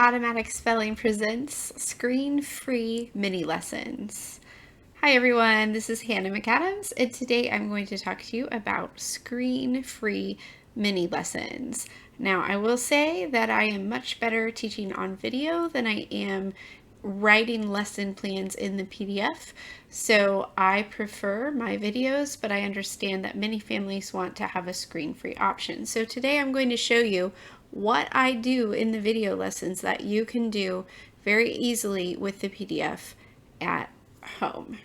Automatic Spelling presents screen-free mini lessons. Hi everyone, this is Hannah McAdams, and today I'm going to talk to you about screen-free mini lessons. Now, I will say that I am much better teaching on video than I am writing lesson plans in the PDF. So I prefer my videos, but I understand that many families want to have a screen-free option. So today I'm going to show you what I do in the video lessons that you can do very easily with the PDF at home.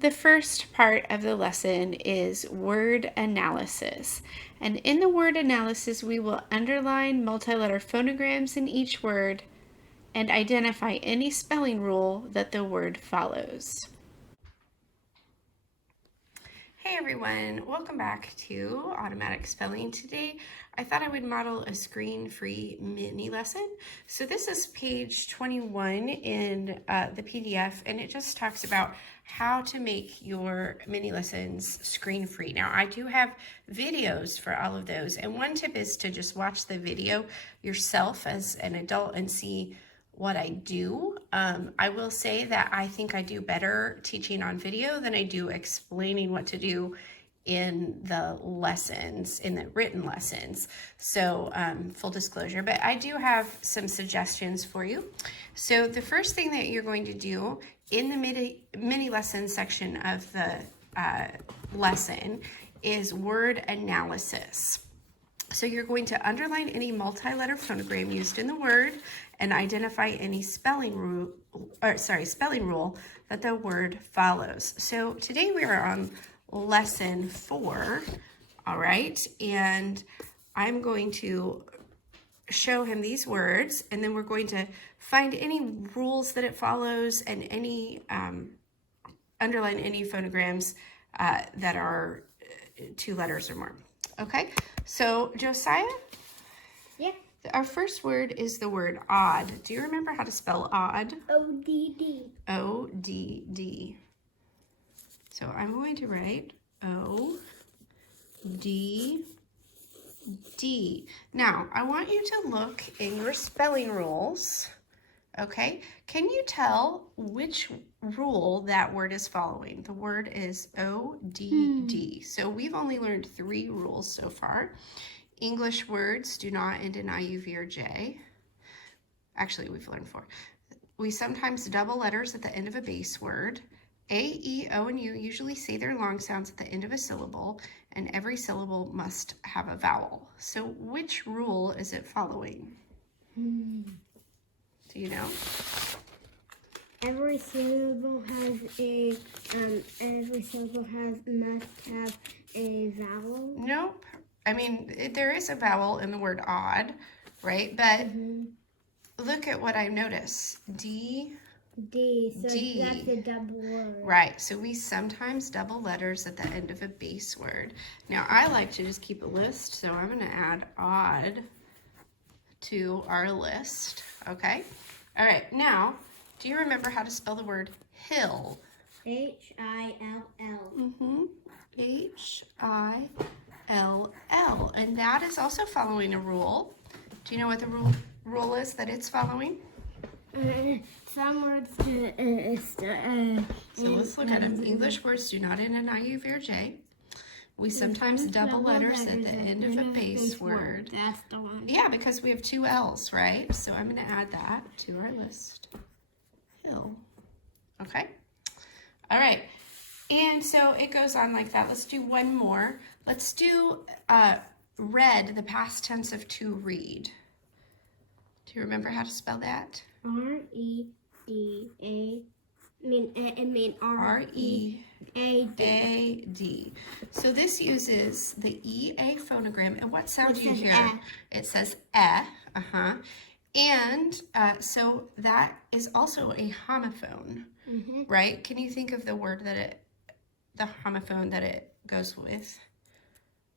The first part of the lesson is word analysis. And in the word analysis, we will underline multi-letter phonograms in each word and identify any spelling rule that the word follows. Hey everyone, welcome back to Automatic Spelling. Today I thought I would model a screen-free mini lesson. So this is page 21 in the PDF, and it just talks about how to make your mini lessons screen-free. Now I do have videos for all of those, and one tip is to just watch the video yourself as an adult and see what I do. I will say that I think I do better teaching on video than I do explaining what to do in the lessons, in the written lessons. So full disclosure, but I do have some suggestions for you. So the first thing that you're going to do in the mini lesson section of the lesson is word analysis. So you're going to underline any multi-letter phonogram used in the word and identify any spelling rule that the word follows. So today we are on lesson 4, all right? And I'm going to show him these words, and then we're going to find any rules that it follows and any underline any phonograms that are 2 letters or more. Okay, so Josiah? Yeah. Our first word is the word odd. Do you remember how to spell odd? O-D-D. O-D-D. So I'm going to write O-D-D. Now, I want you to look in your spelling rules. Okay, can you tell which rule that word is following? The word is O-D-D. So we've only learned 3 rules so far. English words do not end in I-U, V, or J. Actually, we've learned 4. We sometimes double letters at the end of a base word. A, E, O, and U usually say their long sounds at the end of a syllable, and every syllable must have a vowel. So which rule is it following? Do you know? Every syllable must have a vowel. Nope. I mean, there is a vowel in the word odd, right? But look at what I notice. D. So D. that's a double word. Right. So we sometimes double letters at the end of a base word. Now, I like to just keep a list, so I'm going to add odd to our list. Okay? All right. Now, do you remember how to spell the word hill? H-I-L-L. H-I-L-L. And that is also following a rule. Do you know what the rule is that it's following? Some words So let's look at them. English words do not end in I-U, V, or J. We sometimes double letters at the end of a base word. That's the one. Yeah, because we have 2 L's, right? So I'm going to add that to our list. Hill. Okay? All right. And so it goes on like that. Let's do one more. Let's do read, the past tense of to read. Do you remember how to spell that? R-E-D-A. R-E-A-D. So this uses the E-A phonogram. And what sound do you hear? It says eh. And so that is also a homophone, right? Can you think of the word that the homophone that it goes with?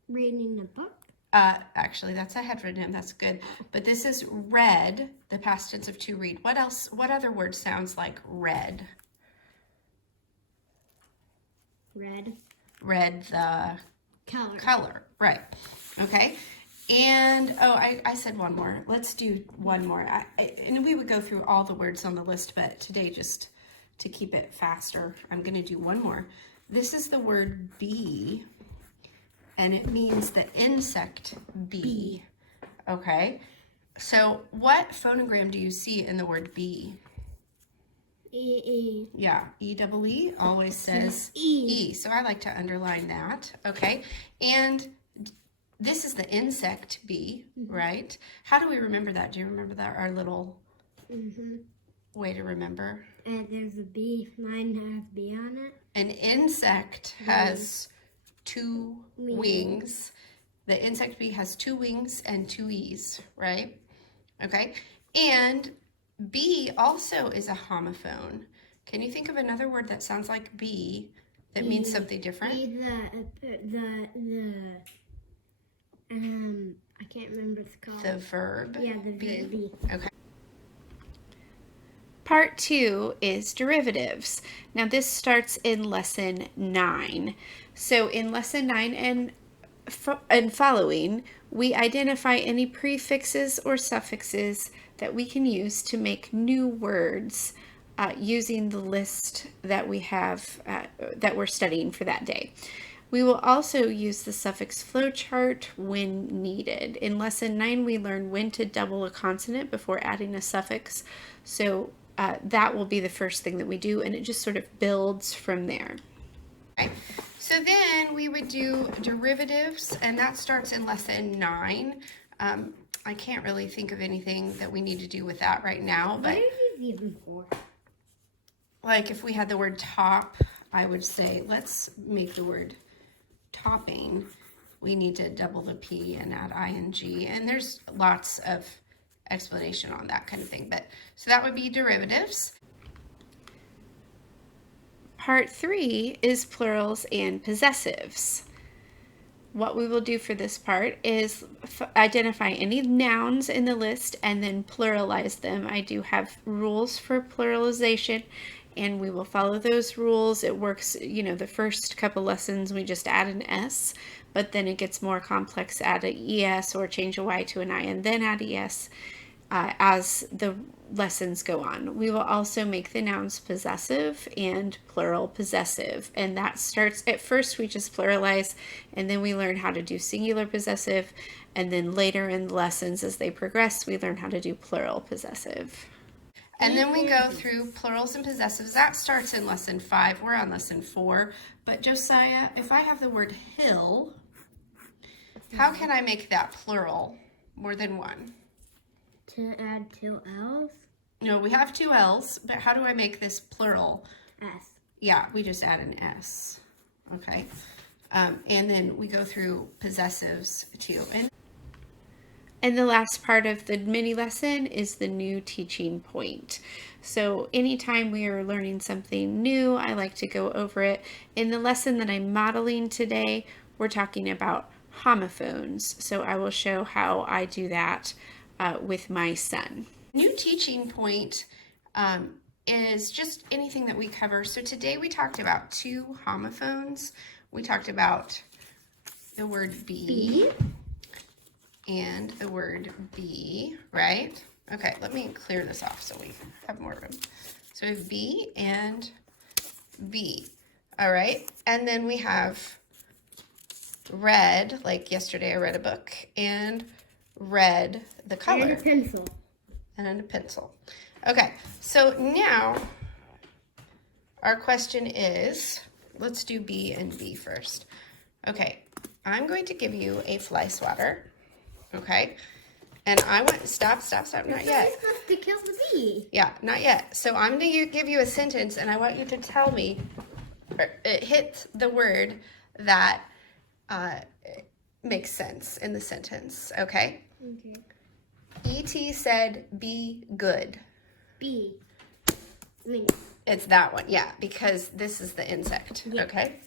Reading the book. Actually, that's a heteronym. That's good. But this is read, the past tense of to read. What else? What other word sounds like read? Red. Read the Color. color. Right. Okay. And, oh, I said one more. Let's do one more. And we would go through all the words on the list, but today, just to keep it faster, I'm going to do one more. This is the word bee, and it means the insect bee. Okay. So what phonogram do you see in the word bee? E. Yeah, E-double-E always says E. E. So I like to underline that. Okay. And this is the insect bee, right? How do we remember that? Do you remember that? Our little way to remember? And there's a bee. Mine has bee on it. An insect has two wings. The insect bee has 2 wings and 2 E's, right? Okay. And bee also is a homophone. Can you think of another word that sounds like bee that means something different? Bee, I can't remember what it's called. The verb. Yeah, the verb bee. Okay. Part 2 is derivatives. Now this starts in lesson 9. So in lesson 9 and following, we identify any prefixes or suffixes that we can use to make new words using the list that we have that we're studying for that day. We will also use the suffix flowchart when needed. In lesson 9, we learn when to double a consonant before adding a suffix. So that will be the first thing that we do, and it just sort of builds from there. Okay. So then we would do derivatives, and that starts in lesson 9. I can't really think of anything that we need to do with that right now, but what are these even for? Like if we had the word top, I would say let's make the word topping. We need to double the P and add ing, and there's lots of explanation on that kind of thing. But so that would be derivatives. Part 3 is plurals and possessives. What we will do for this part is identify any nouns in the list and then pluralize them. I do have rules for pluralization, and we will follow those rules. It works, the first couple lessons we just add an S, but then it gets more complex, add an ES or change a Y to an I and then add ES as the lessons go on. We will also make the nouns possessive and plural possessive, and that starts at first we just pluralize, and then we learn how to do singular possessive, and then later in the lessons as they progress we learn how to do plural possessive. And then we go through plurals and possessives. That starts in lesson 5. We're on lesson 4. But Josiah, if I have the word hill, how can I make that plural more than one? To add 2 L's? No, we have 2 L's, but how do I make this plural? S. Yeah, we just add an S. Okay. And then we go through possessives too. And the last part of the mini lesson is the new teaching point. So anytime we are learning something new, I like to go over it. In the lesson that I'm modeling today, we're talking about homophones. So I will show how I do that with my son. New teaching point is just anything that we cover. So today we talked about 2 homophones. We talked about the word be and the word be, right? Okay, let me clear this off so we have more room. So we have B and B, all right? And then we have read, like yesterday I read a book, and read the color. And a pencil. And a pencil. Okay, so now our question is, let's do B and B first. Okay, I'm going to give you a fly swatter. Okay, and I want, stop, not yet. You're supposed to kill the bee. Yeah, not yet. So I'm going to give you a sentence, and I want you to tell me, it hits the word that makes sense in the sentence, okay? Okay. E.T. said, be good. Bee. It's that one, yeah, because this is the insect, Yeah. okay?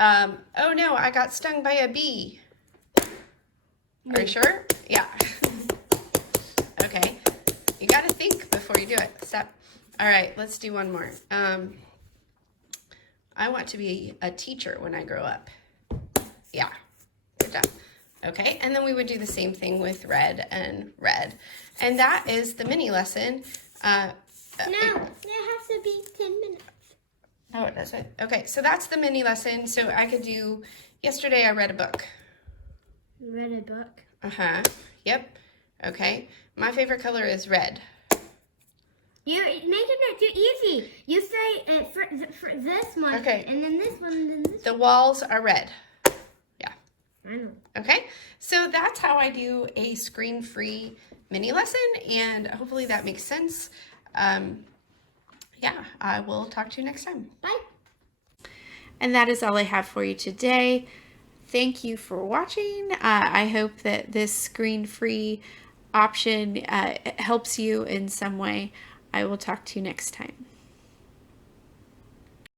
Oh no, I got stung by a bee. Are you sure? Yeah. Okay. You got to think before you do it. Stop. All right, let's do one more. I want to be a teacher when I grow up. Yeah. Good job. Okay, and then we would do the same thing with red and red. And that is the mini lesson. No, it has to be 10 minutes. Oh, it doesn't. Okay, so that's the mini lesson. So I could do, yesterday I read a book. Read a book. Uh-huh, yep. Okay, my favorite color is red. You make it too easy. You say for this one, Okay. and then this one, and then this The walls are red. Yeah. one. I know. Okay, so that's how I do a screen-free mini lesson, and hopefully that makes sense. Yeah, I will talk to you next time. Bye. And that is all I have for you today. Thank you for watching. I hope that this screen-free option helps you in some way. I will talk to you next time.